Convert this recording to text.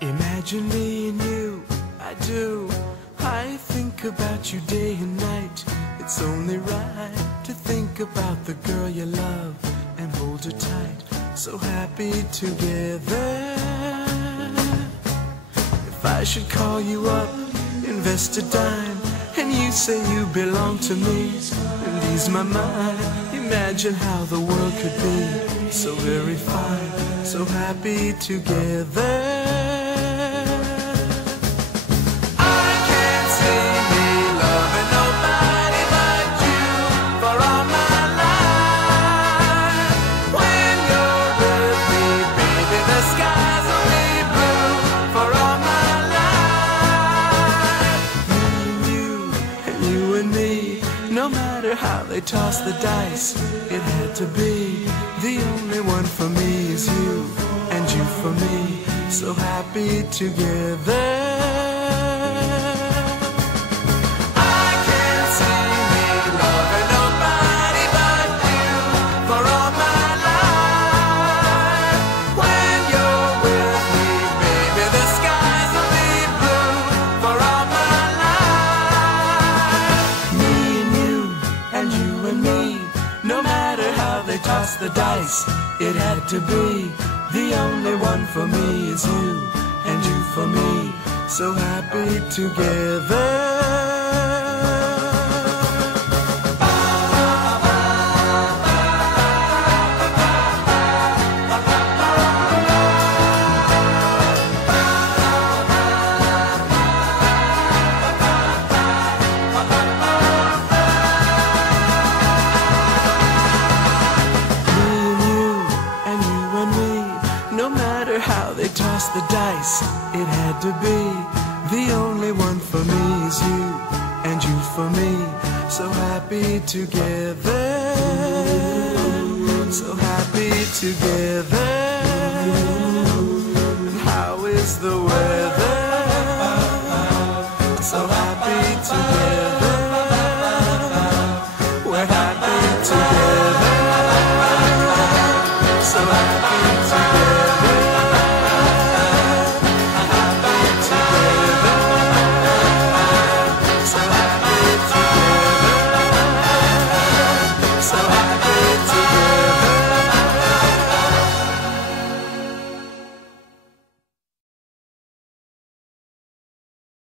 Imagine me and you, I do. I think about you day and night. It's only right to think about the girl you love and hold her tight. So happy together. If I should call you up, invest a dime, and you say you belong to me, and ease my mind. Imagine how the world could be so very fine, so happy together. No matter how they toss the dice, it had to be. The only one for me is you, and you for me, so happy together. No matter how they toss the dice, it had to be. The only one for me is you, and you for me, so happy together. No matter how they toss the dice, it had to be. The only one for me is you, and you for me, so happy together. So happy together. And how is the weather?